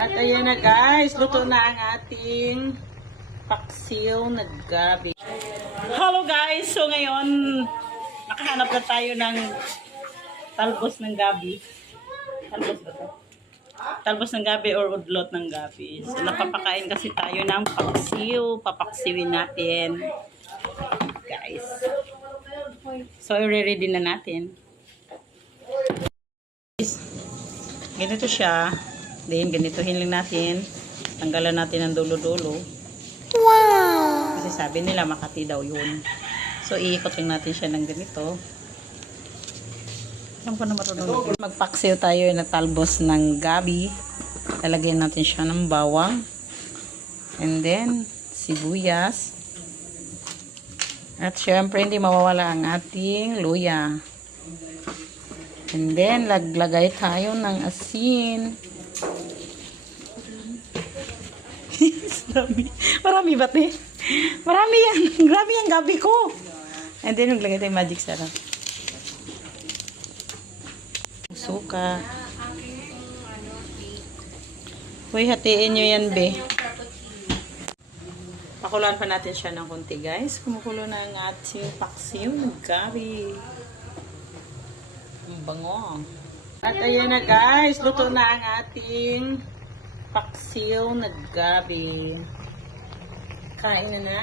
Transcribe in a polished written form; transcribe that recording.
At ayan na guys, luto na ang ating paksiw na gabi. Hello guys, so ngayon nakahanap na tayo ng talbos ng gabi. Talbos ba ito? Talbos ng gabi or udlot ng gabi. So napapakain kasi tayo ng paksiw. Papaksiwin natin. Guys. So i-ready na natin. Ganito siya. Then ganitohin lang natin. Tanggalan natin ang dulo-dulo. Wow! Kasi sabi nila Makati daw yun. So iikot lang natin siya ng ganito. Saan ko na marunong? Magpaksiw tayo na talbos ng gabi. Lalagyan natin siya ng bawang. And then, sibuyas. At syempre, hindi mawawala ang ating luya. And then, laglagay tayo ng asin. Marami ba ito? Marami yan. Grabe yung gabi ko. And then, naglagay tayo magic sarap. Suka. Uy, hatiin nyo yan, be. Pakuluan pa natin siya ng konti, guys. Kumukulo na ang ating paksiw ng gabi. Ang bango. At ayan na, guys. Luto na ang ating paksiw ng gabi. Kain na na.